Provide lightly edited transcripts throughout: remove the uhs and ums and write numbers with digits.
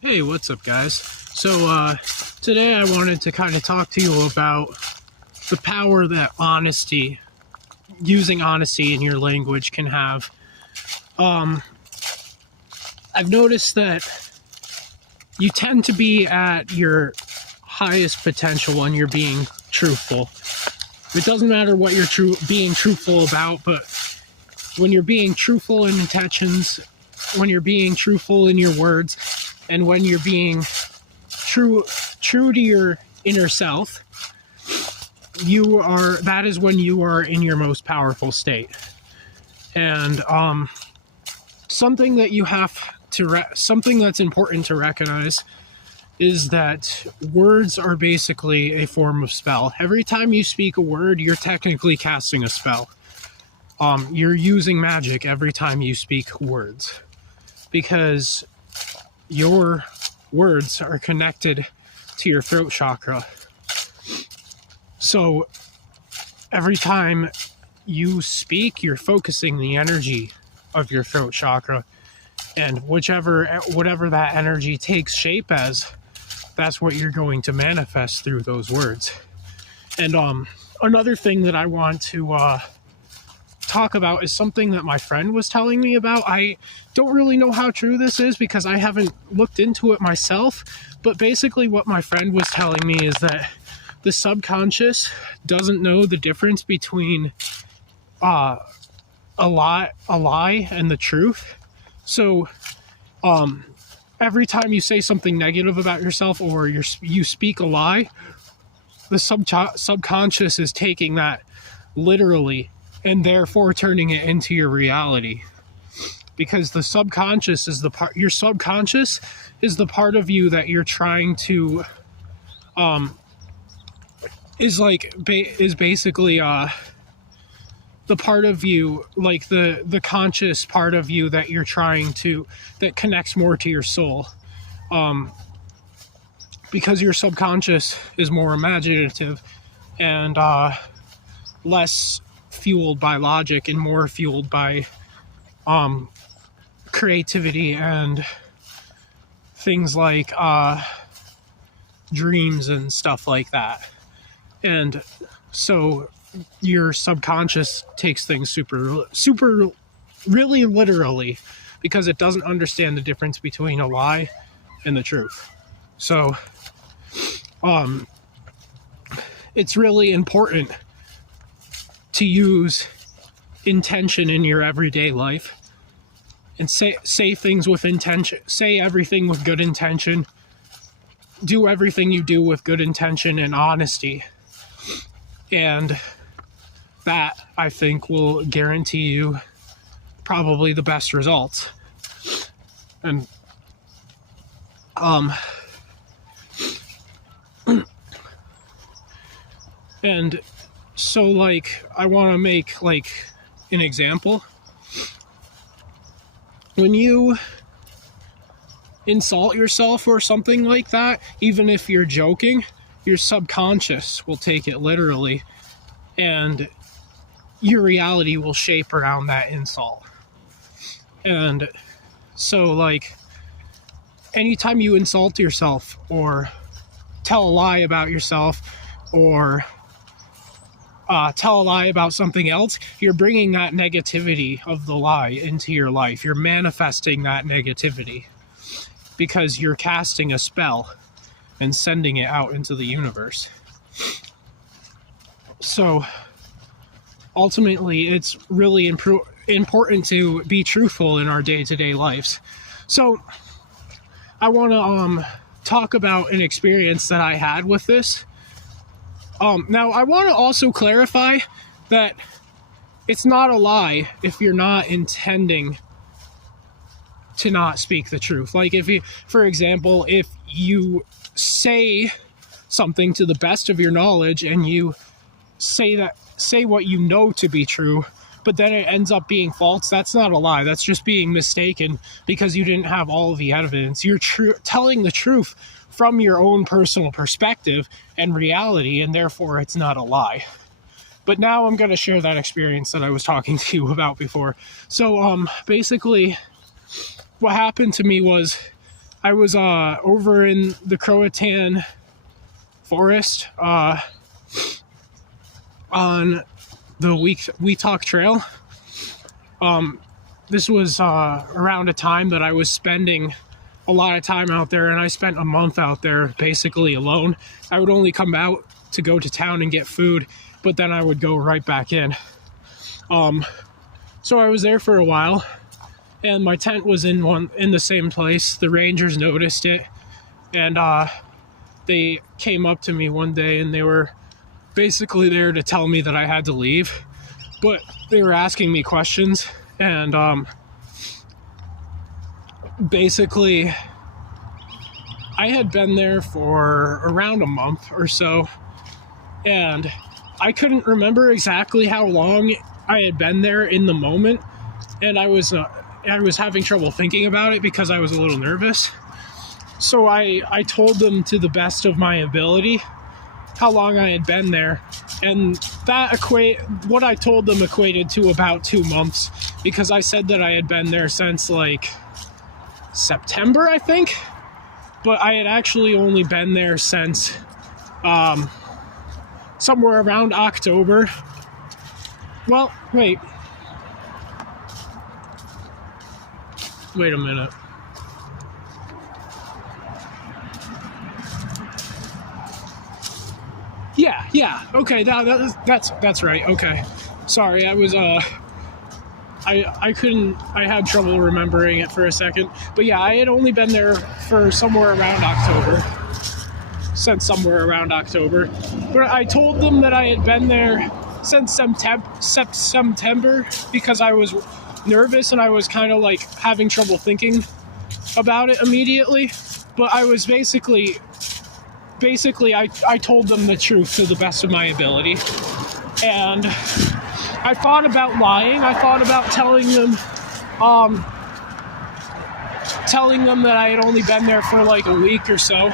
Hey, what's up, guys? So, today I wanted to kind of talk to you about the power that honesty, using honesty in your language can have. I've noticed that you tend to be at your highest potential when you're being truthful. It doesn't matter what you're being truthful about, but when you're being truthful in intentions, when you're being truthful in your words, and when you're being true to your inner self, that is when you are in your most powerful state. And something that's important to recognize is that words are basically a form of spell. Every time you speak a word, you're technically casting a spell. You're using magic every time you speak words, because your words are connected to your throat chakra. So every time you speak, you're focusing the energy of your throat chakra, and whatever that energy takes shape as, that's what you're going to manifest through those words. And another thing that I want to talk about is something that my friend was telling me about. I don't really know how true this is because I haven't looked into it myself, but basically what my friend was telling me is that the subconscious doesn't know the difference between a lie and the truth. So every time you say something negative about yourself or you speak a lie, the subconscious is taking that literally and therefore turning it into your reality. Because the subconscious is your subconscious is the part of you that you're trying to, is basically the part of you, like the conscious part of you that you're trying to, that connects more to your soul. Because your subconscious is more imaginative and less fueled by logic and more fueled by creativity and things like dreams and stuff like that. And so your subconscious takes things super really literally, because it doesn't understand the difference between a lie and the truth. So it's really important to use intention in your everyday life and say things with intention, say everything with good intention, do everything you do with good intention and honesty. And that, I think, will guarantee you probably the best results. And and so, like, I want to make, like, an example. When you insult yourself or something like that, even if you're joking, your subconscious will take it literally, and your reality will shape around that insult. And so, like, anytime you insult yourself or tell a lie about yourself or tell a lie about something else, you're bringing that negativity of the lie into your life. You're manifesting that negativity because you're casting a spell and sending it out into the universe. So ultimately, it's really important to be truthful in our day-to-day lives. So I want to talk about an experience that I had with this. Now, I want to also clarify that it's not a lie if you're not intending to not speak the truth. Like, if you, for example, if you say something to the best of your knowledge and you say what you know to be true, but then it ends up being false, that's not a lie. That's just being mistaken because you didn't have all of the evidence. You're telling the truth from your own personal perspective and reality, and therefore it's not a lie. But now I'm going to share that experience that I was talking to you about before. So basically what happened to me was I was over in the Croatan forest on the Weetalk Trail. This was around a time that I was spending a lot of time out there, and I spent a month out there basically alone. I would only come out to go to town and get food, but then I would go right back in. So I was there for a while, and my tent was in the same place. The rangers noticed it, and they came up to me one day, and they were basically there to tell me that I had to leave, but they were asking me questions, and basically I had been there for around a month or so, and I couldn't remember exactly how long I had been there in the moment, and I was having trouble thinking about it because I was a little nervous. So I told them to the best of my ability how long I had been there, and what I told them equated to about 2 months, because I said that I had been there since like September, I think, but I had actually only been there since somewhere around October. Well, wait a minute. Yeah. Okay, that's right. Okay, sorry. I was I had trouble remembering it for a second. But yeah, I had only been there for somewhere around October. Since somewhere around October. But I told them that I had been there since September because I was nervous and I was kind of like having trouble thinking about it immediately. But I was basically I told them the truth to the best of my ability. And I thought about lying. I thought about telling them that I had only been there for like a week or so.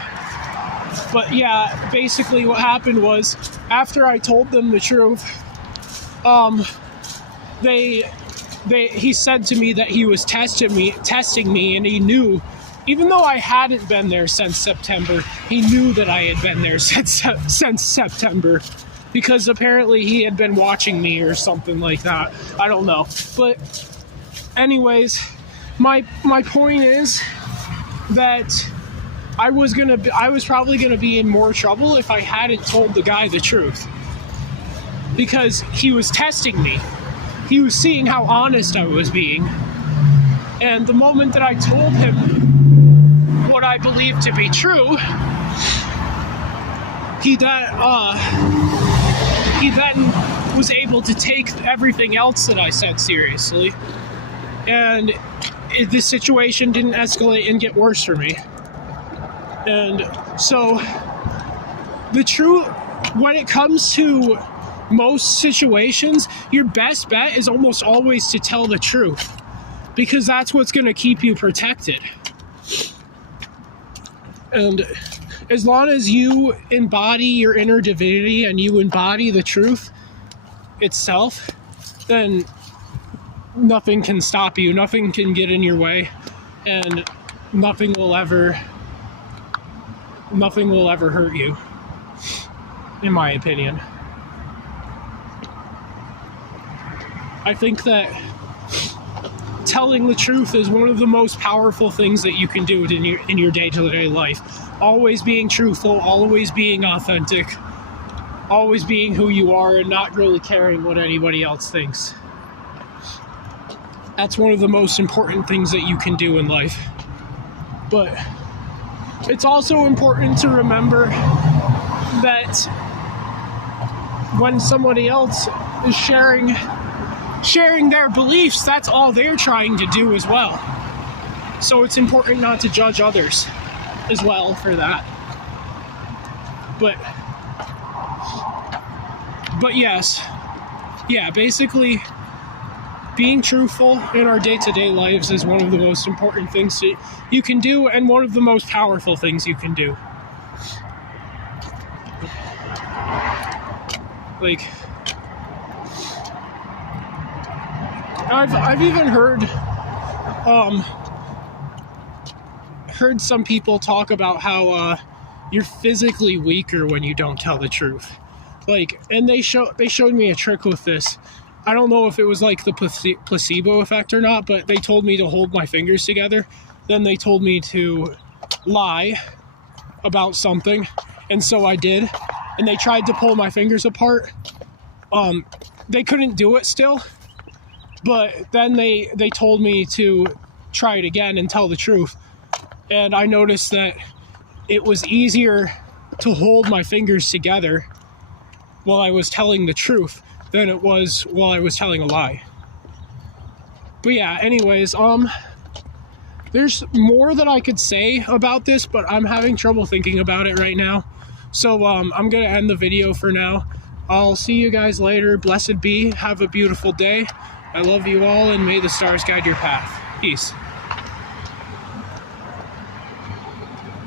But yeah, basically what happened was, after I told them the truth, he said to me that he was testing me, and he knew, even though I hadn't been there since September, he knew that I had been there since September, because apparently he had been watching me or something like that. I don't know. But anyways, my point is that I was probably gonna be in more trouble if I hadn't told the guy the truth, because he was testing me. He was seeing how honest I was being, and the moment that I told him what I believed to be true, he then was able to take everything else that I said seriously, and the situation didn't escalate and get worse for me. And so the truth, when it comes to most situations, your best bet is almost always to tell the truth, because that's what's going to keep you protected. And as long as you embody your inner divinity and you embody the truth itself, then nothing can stop you, nothing can get in your way, and nothing will ever hurt you, in my opinion. I think that telling the truth is one of the most powerful things that you can do in your day-to-day life. Always being truthful, always being authentic, always being who you are, and not really caring what anybody else thinks. That's one of the most important things that you can do in life. But it's also important to remember that when somebody else is sharing their beliefs, that's all they're trying to do as well. So it's important not to judge others as well for that. But yes, yeah, basically being truthful in our day-to-day lives is one of the most important things that you can do, and one of the most powerful things you can do. Like, I've even heard heard some people talk about how you're physically weaker when you don't tell the truth. Like, and they showed me a trick with this. I don't know if it was like the placebo effect or not, but they told me to hold my fingers together. Then they told me to lie about something, and so I did. And they tried to pull my fingers apart. They couldn't do it still, but then they told me to try it again and tell the truth. And I noticed that it was easier to hold my fingers together while I was telling the truth than it was while I was telling a lie. But yeah, anyways, there's more that I could say about this, but I'm having trouble thinking about it right now. So I'm gonna end the video for now. I'll see you guys later. Blessed be. Have a beautiful day. I love you all, and may the stars guide your path. Peace.